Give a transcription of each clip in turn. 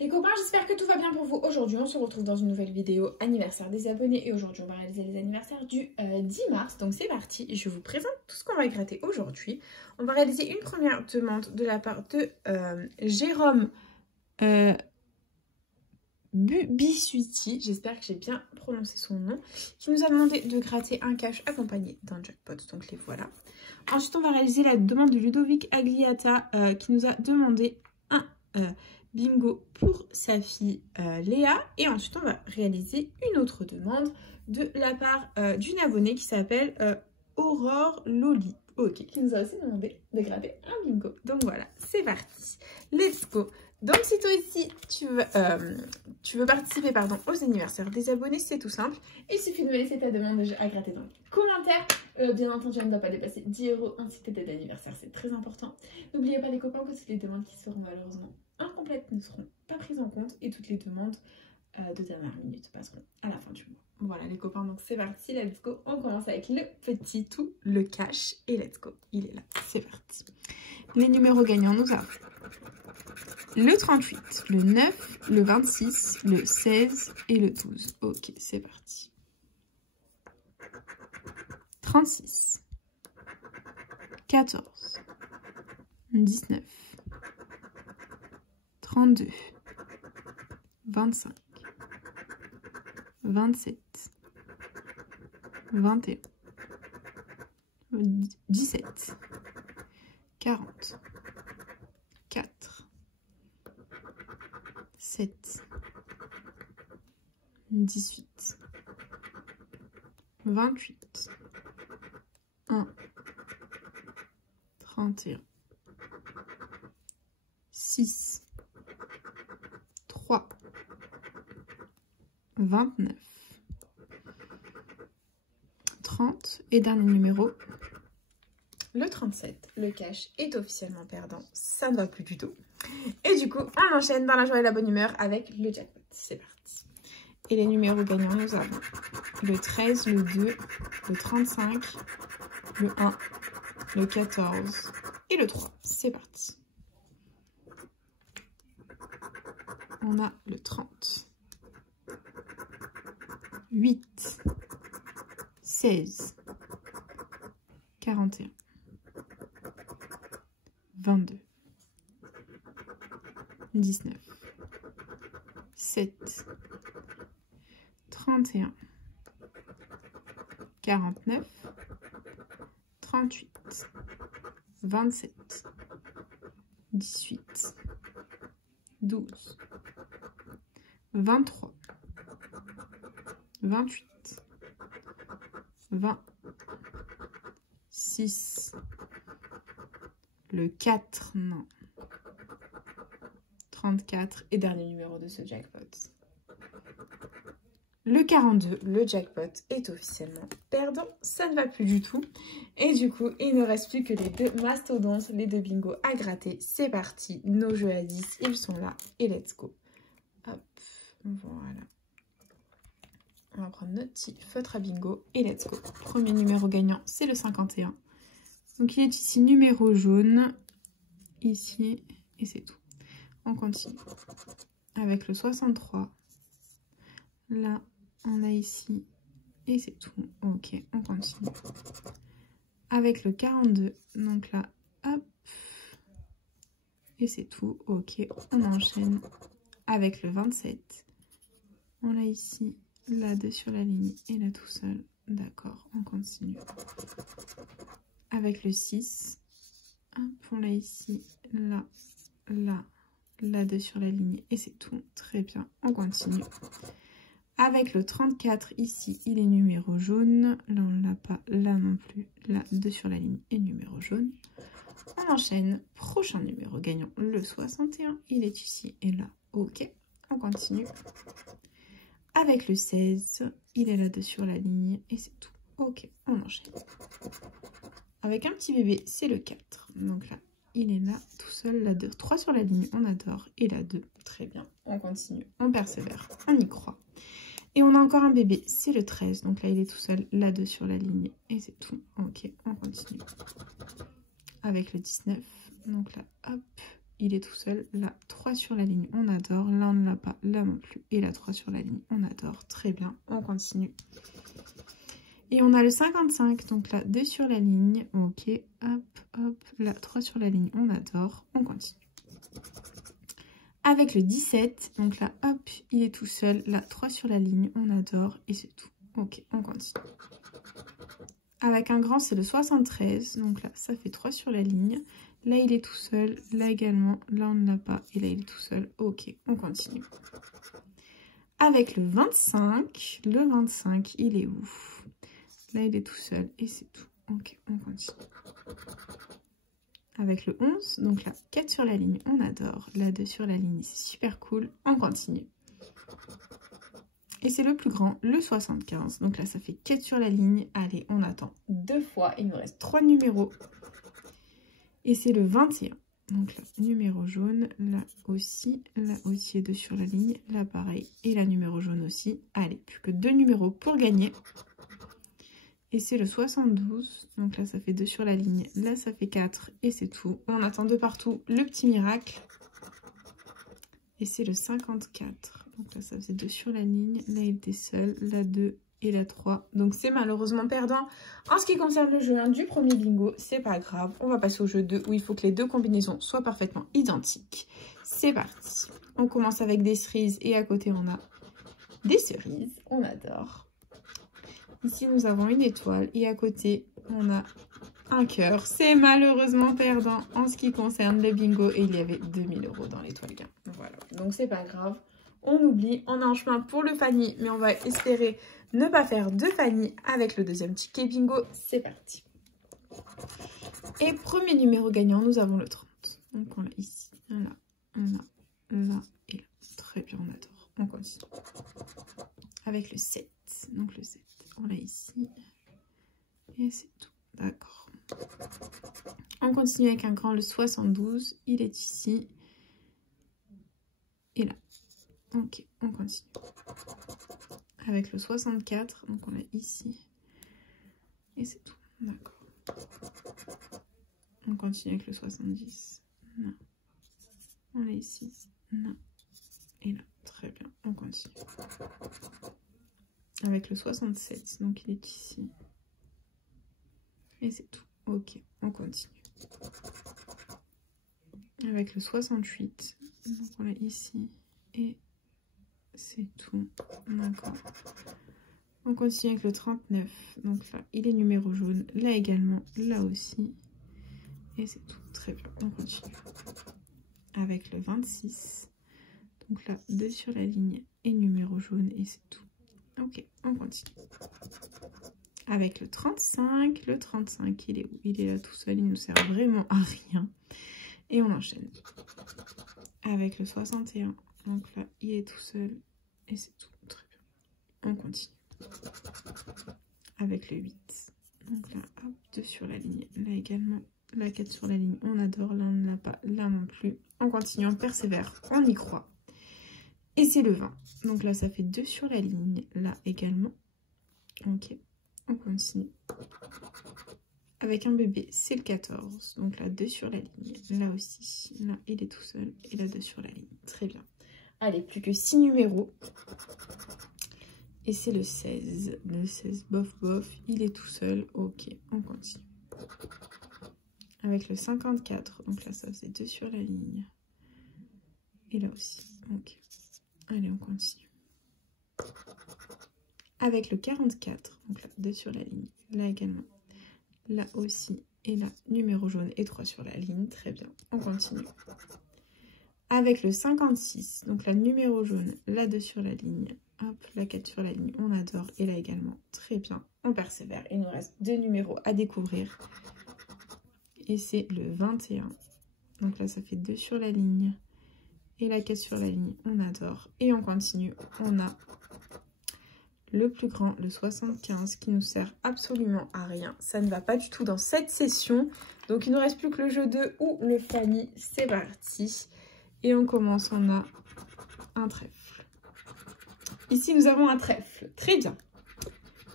Les copains, j'espère que tout va bien pour vous. Aujourd'hui, on se retrouve dans une nouvelle vidéo anniversaire des abonnés. Et aujourd'hui, on va réaliser les anniversaires du 10 mars. Donc c'est parti, je vous présente tout ce qu'on va gratter aujourd'hui. On va réaliser une première demande de la part de Jérôme Bisuiti. J'espère que j'ai bien prononcé son nom. Qui nous a demandé de gratter un cash accompagné d'un jackpot. Donc les voilà. Ensuite, on va réaliser la demande de Ludovic Agliata qui nous a demandé un... bingo pour sa fille Léa. Et ensuite, on va réaliser une autre demande de la part d'une abonnée qui s'appelle Aurore Loli. Ok, qui nous a aussi demandé de gratter un bingo. Donc voilà, c'est parti. Let's go. Donc si toi aussi tu veux participer aux anniversaires des abonnés, c'est tout simple. Il suffit de me laisser ta demande à gratter dans les commentaires. Bien entendu, elle ne doit pas dépasser 10 € ainsi que ta date d'anniversaire, c'est très important. N'oubliez pas les copains que c'est des demandes qui seront malheureusement incomplètes, ne seront pas prises en compte et toutes les demandes de dernière minute passeront à la fin du mois. Voilà les copains, donc c'est parti, let's go. On commence avec le petit tout, le cash et let's go. Il est là, c'est parti. Les numéros gagnants, nous avons le 38, le 9, le 26, le 16 et le 12. Ok, c'est parti. 36, 14, 19, 32, 25, 27, 21, 17, 40, 4, 7, 18, 28, 1, 31, 6, 3, 29, 30 et dernier numéro, le 37. Le cash est officiellement perdant, ça ne va plus du tout. Et du coup, on enchaîne dans la joie et la bonne humeur avec le jackpot. C'est parti. Et les numéros gagnants, nous avons le 13, le 2, le 35, le 1, le 14 et le 3. C'est parti. On a le 30, 8, 16, 41, 22, 19, 7, 31, 49, 38, 27, 18, 12, 23, 28, 20, 6, le 4, non, 34 et dernier numéro de ce jackpot. Le 42, le jackpot est officiellement perdant, ça ne va plus du tout. Et du coup, il ne reste plus que les deux mastodontes, les deux bingos à gratter. C'est parti, nos jeux à 10, ils sont là et let's go. Hop, voilà. On va prendre notre petit feutre à bingo et let's go. Premier numéro gagnant, c'est le 51. Donc il est ici numéro jaune, ici, et c'est tout. On continue avec le 63. Là, on a ici, et c'est tout. Ok, on continue. Avec le 42, donc là, hop, et c'est tout. Ok, on enchaîne avec le 27. On l'a ici, là, deux sur la ligne, et là tout seul. D'accord, on continue. Avec le 6, hop, on l'a ici, là, là, là, deux sur la ligne, et c'est tout. Très bien, on continue. Avec le 34, ici, il est numéro jaune. Là, on ne l'a pas. Là non plus. Là, 2 sur la ligne et numéro jaune. On enchaîne. Prochain numéro gagnant, le 61. Il est ici et là. Ok. On continue. Avec le 16, il est là 2 sur la ligne et c'est tout. Ok. On enchaîne. Avec un petit bébé, c'est le 4. Donc là, il est là tout seul. Là 2. 3 sur la ligne. On adore. Et là 2. Très bien. On continue. On persévère. On y croit. Et on a encore un bébé, c'est le 13. Donc là, il est tout seul, là 2 sur la ligne. Et c'est tout. Ok, on continue. Avec le 19. Donc là, hop, il est tout seul. Là, 3 sur la ligne, on adore. Là, on ne l'a pas, là non plus. Et là, 3 sur la ligne, on adore. Très bien, on continue. Et on a le 55, donc là, 2 sur la ligne. Ok, hop, hop. Là, 3 sur la ligne, on adore. On continue. Avec le 17, donc là, hop, il est tout seul. Là, 3 sur la ligne, on adore. Et c'est tout. Ok, on continue. Avec un grand, c'est le 73. Donc là, ça fait 3 sur la ligne. Là, il est tout seul. Là également. Là, on ne l'a pas. Et là, il est tout seul. Ok, on continue. Avec le 25. Le 25, il est où? Là, il est tout seul. Et c'est tout. Ok, on continue. Avec le 11. Donc là, 4 sur la ligne. On adore. Là, 2 sur la ligne. C'est super cool. On continue. Et c'est le plus grand, le 75. Donc là, ça fait 4 sur la ligne. Allez, on attend 2 fois. Il nous reste 3 numéros. Et c'est le 21. Donc là, numéro jaune. Là aussi. Là aussi, 2 sur la ligne. Là, pareil. Et la numéro jaune aussi. Allez, plus que 2 numéros pour gagner. Et c'est le 72. Donc là, ça fait 2 sur la ligne. Là, ça fait 4. Et c'est tout. On attend de partout le petit miracle. Et c'est le 54. Donc là, ça faisait 2 sur la ligne. Là, il était seul. Là, 2 et la 3. Donc, c'est malheureusement perdant. En ce qui concerne le jeu 1 du premier bingo, c'est pas grave. On va passer au jeu 2 où il faut que les deux combinaisons soient parfaitement identiques. C'est parti. On commence avec des cerises et à côté, on a des cerises. On adore. Ici, nous avons une étoile et à côté, on a un cœur. C'est malheureusement perdant en ce qui concerne le bingo et il y avait 2000 € dans l'étoile gain. Voilà, donc c'est pas grave. On oublie, on est en chemin pour le Fanny, mais on va espérer ne pas faire de Fanny avec le deuxième ticket bingo. C'est parti. Et premier numéro gagnant, nous avons le 30. Donc on l'a ici, là, là et là. Très bien, on adore. On continue. Avec le 7. Donc le 7. On l'a ici. Et c'est tout. D'accord. On continue avec un grand, le 72. Il est ici. Et là. Ok, on continue. Avec le 64. Donc on l'a ici. Et c'est tout. D'accord. On continue avec le 70. Non. On l'a ici. Non. Et là. Très bien. On continue. Avec le 67, donc il est ici. Et c'est tout. Ok, on continue. Avec le 68, donc on l'a ici. Et c'est tout. D'accord. On continue avec le 39. Donc là, il est numéro jaune. Là également, là aussi. Et c'est tout. Très bien, on continue. Avec le 26. Donc là, 2 sur la ligne et numéro jaune. Et c'est tout. Ok, on continue. Avec le 35. Le 35, il est où? Il est là tout seul, il ne nous sert vraiment à rien. Et on enchaîne. Avec le 61. Donc là, il est tout seul. Et c'est tout. Très bien. On continue. Avec le 8. Donc là, hop, 2 sur la ligne. Là également, la 4 sur la ligne. On adore. Là, on ne l'a pas. Là non plus. On continue, on persévère. On y croit. Et c'est le 20. Donc là, ça fait 2 sur la ligne. Là également. Ok. On continue. Avec un bébé, c'est le 14. Donc là, 2 sur la ligne. Là aussi. Là, il est tout seul. Et là, 2 sur la ligne. Très bien. Allez, plus que 6 numéros. Et c'est le 16. Le 16, bof, bof. Il est tout seul. Ok, on continue. Avec le 54. Donc là, ça faisait 2 sur la ligne. Et là aussi. Ok. Allez, on continue. Avec le 44. Donc là, 2 sur la ligne. Là également. Là aussi. Et là, numéro jaune et 3 sur la ligne. Très bien. On continue. Avec le 56. Donc là, numéro jaune. Là, 2 sur la ligne. Hop, la 4 sur la ligne. On adore. Et là également. Très bien. On persévère. Il nous reste 2 numéros à découvrir. Et c'est le 21. Donc là, ça fait 2 sur la ligne. Et la 4 sur la ligne. On adore. Et on continue. On a le plus grand, le 75, qui nous sert absolument à rien. Ça ne va pas du tout dans cette session. Donc, il ne nous reste plus que le jeu 2 ou le Fanny. C'est parti. Et on commence. On a un trèfle. Ici, nous avons un trèfle. Très bien.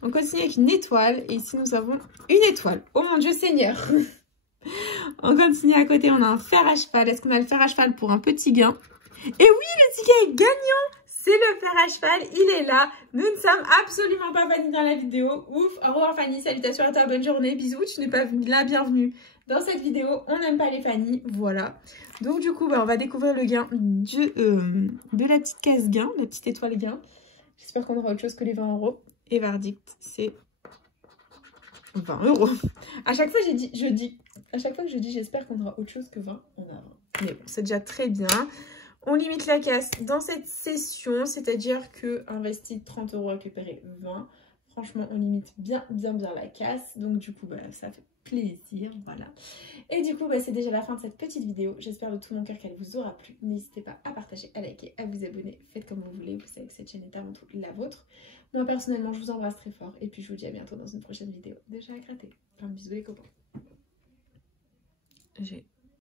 On continue avec une étoile. Et ici, nous avons une étoile. Oh mon Dieu Seigneur. On continue à côté, on a un fer à cheval. Est-ce qu'on a le fer à cheval pour un petit gain? Et oui, le ticket est gagnant! C'est le fer à cheval, il est là. Nous ne sommes absolument pas Fanny dans la vidéo. Ouf, au revoir Fanny, salutations à toi, bonne journée, bisous, tu n'es pas la bienvenue dans cette vidéo. On n'aime pas les Fanny, voilà. Donc du coup, on va découvrir le gain de la petite case gain, la petite étoile gain. J'espère qu'on aura autre chose que les 20 €. Et verdict, c'est 20 €. À chaque fois, à chaque fois que je dis j'espère qu'on aura autre chose que 20, on a 20. Mais bon, c'est déjà très bien. On limite la casse dans cette session, c'est-à-dire que investi 30 €, récupérer 20. Franchement, on limite bien la casse. Donc du coup, ça fait plaisir, voilà. Et du coup, c'est déjà la fin de cette petite vidéo. J'espère de tout mon cœur qu'elle vous aura plu. N'hésitez pas à partager, à liker, à vous abonner. Faites comme vous voulez, vous savez que cette chaîne est avant tout la vôtre. Moi, personnellement, je vous embrasse très fort. Et puis, je vous dis à bientôt dans une prochaine vidéo. Déjà à gratter. Plein de bisous les copains.